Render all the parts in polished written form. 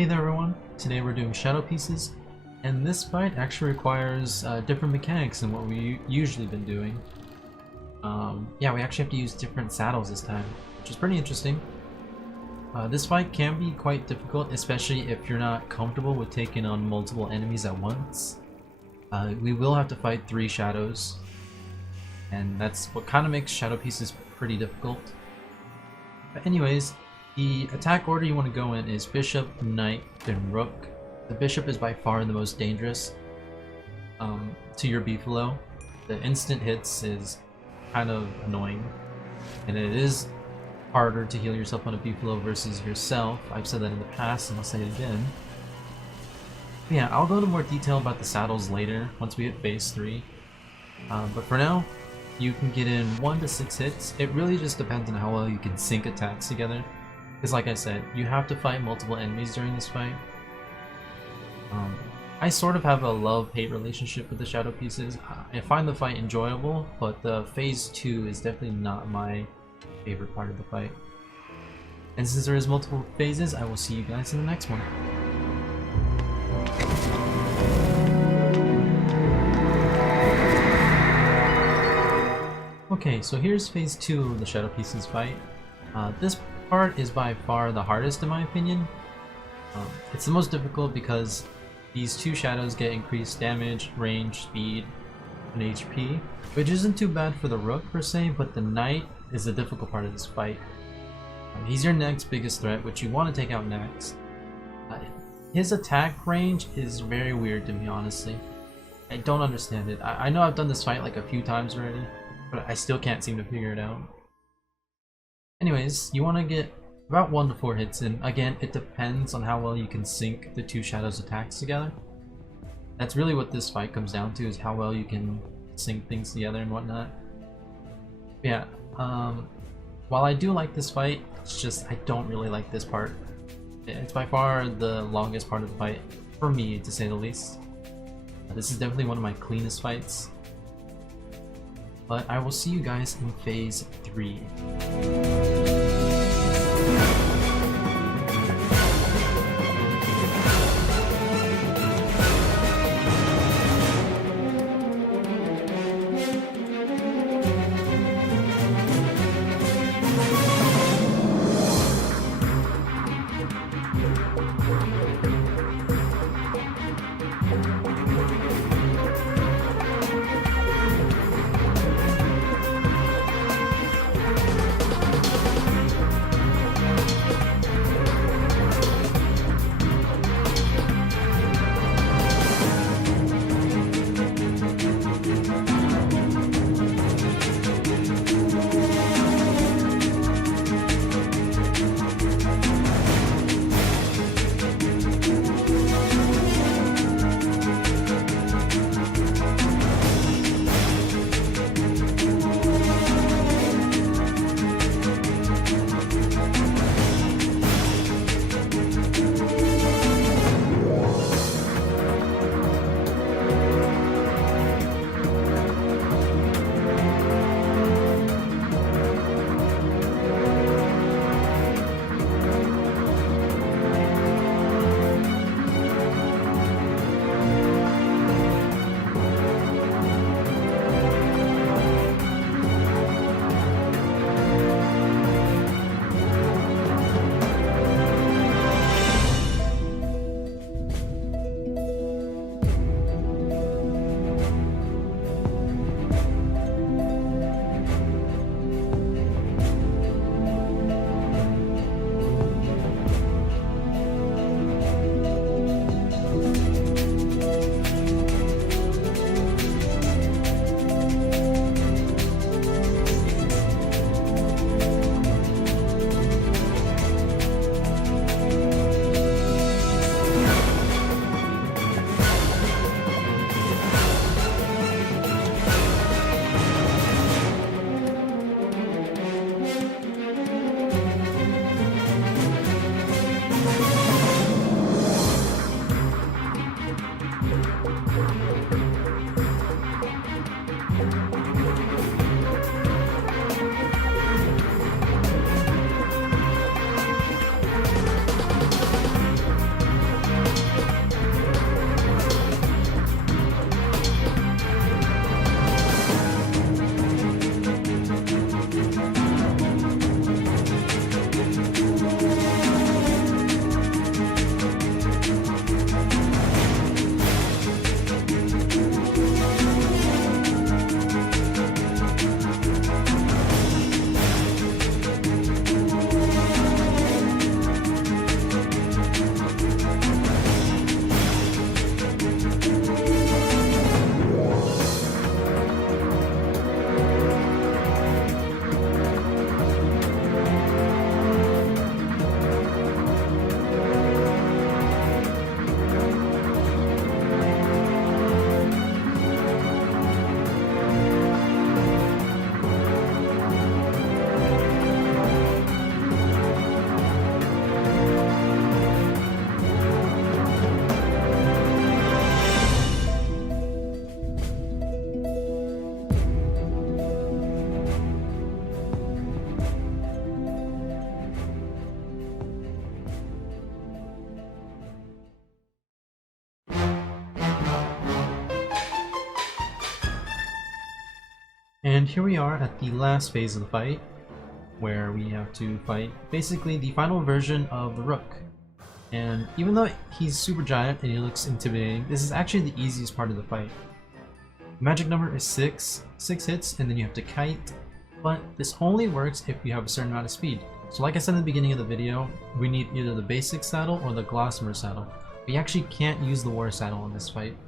Hey there everyone, today we're doing shadow pieces, and this fight actually requires different mechanics than what we usually been doing. Yeah, we actually have to use different saddles this time, which is pretty interesting. This fight can be quite difficult, especially if you're not comfortable with taking on multiple enemies at once. We will have to fight 3 shadows, and that's what kind of makes shadow pieces pretty difficult. But anyways, the attack order you want to go in is Bishop, Knight, then Rook. The Bishop is by far the most dangerous to your Beefalo. The instant hits is kind of annoying, and it is harder to heal yourself on a Beefalo versus yourself. I've said that in the past and I'll say it again. But yeah, I'll go into more detail about the saddles later once we hit phase 3. But for now, you can get in 1 to 6 hits. It really just depends on how well you can sync attacks together. Because like I said, you have to fight multiple enemies during this fight. I sort of have a love-hate relationship with the shadow pieces. I find the fight enjoyable, but the phase 2 is definitely not my favorite part of the fight. And since there is multiple phases, I will see you guys in the next one. Okay, so here's phase 2 of the shadow pieces fight. This part is by far the hardest in my opinion. It's the most difficult because these 2 shadows get increased damage, range, speed, and HP, which isn't too bad for the Rook per se, but the Knight is the difficult part of this fight. He's your next biggest threat, which you want to take out next. His attack range is very weird to me, honestly. I don't understand it. I know I've done this fight like a few times already, but I still can't seem to figure it out. Anyways, you want to get about 1 to 4 hits in. Again, it depends on how well you can sync the 2 shadows attacks together. That's really what this fight comes down to, is how well you can sync things together and whatnot. Yeah, while I do like this fight, it's just I don't really like this part. It's by far the longest part of the fight, for me to say the least. This is definitely one of my cleanest fights. But I will see you guys in phase 3. And here we are at the last phase of the fight, where we have to fight basically the final version of the Rook. And even though he's super giant and he looks intimidating, this is actually the easiest part of the fight. The magic number is 6 hits, and then you have to kite, but this only works if you have a certain amount of speed. So like I said in the beginning of the video, we need either the basic saddle or the Glossamar saddle. We actually can't use the war saddle in this fight,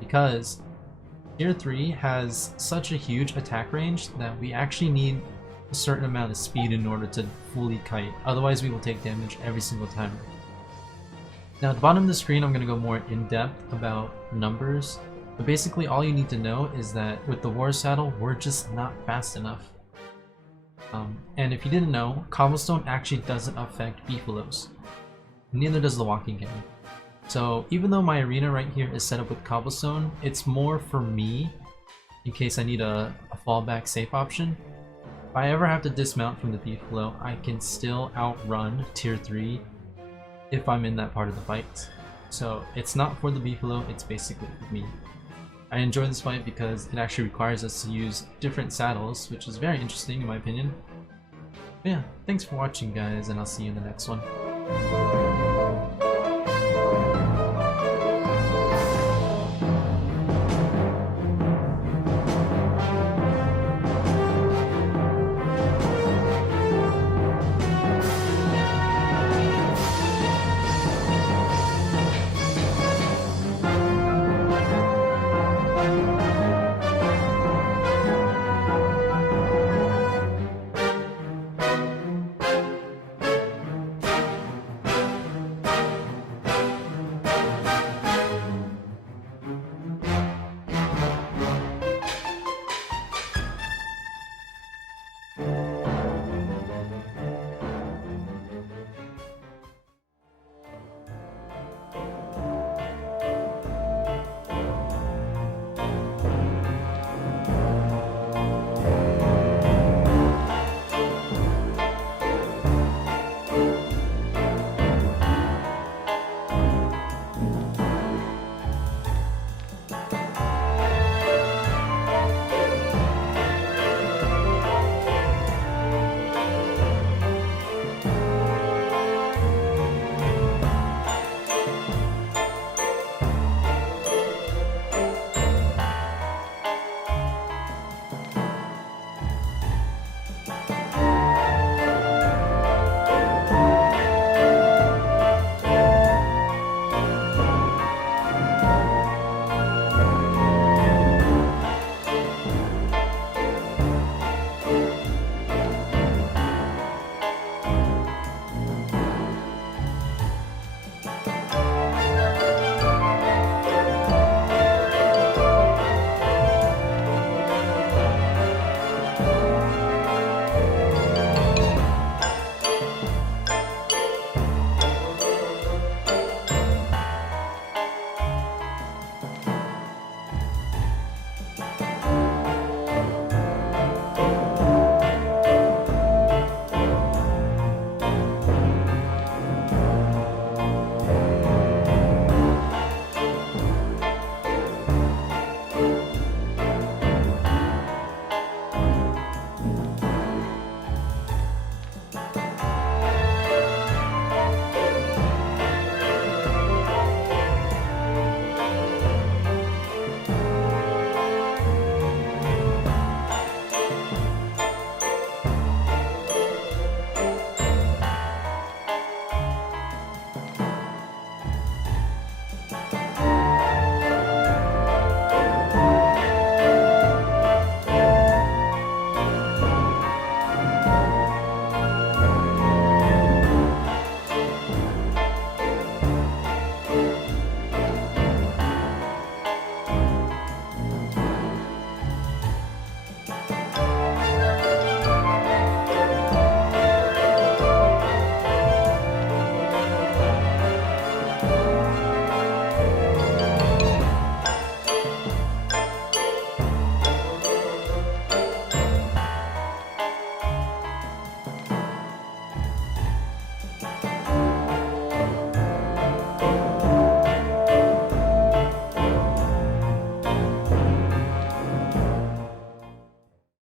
because Tier 3 has such a huge attack range that we actually need a certain amount of speed in order to fully kite, otherwise we will take damage every single time. Now at the bottom of the screen I'm going to go more in depth about numbers, but basically all you need to know is that with the war saddle we're just not fast enough. And if you didn't know, cobblestone actually doesn't affect Beefalos, neither does the walking game. So even though my arena right here is set up with cobblestone, it's more for me in case I need a fallback safe option. If I ever have to dismount from the Beefalo, I can still outrun Tier 3 if I'm in that part of the fight. So it's not for the Beefalo, it's basically for me. I enjoy this fight because it actually requires us to use different saddles, which is very interesting in my opinion. But yeah, thanks for watching guys, and I'll see you in the next one.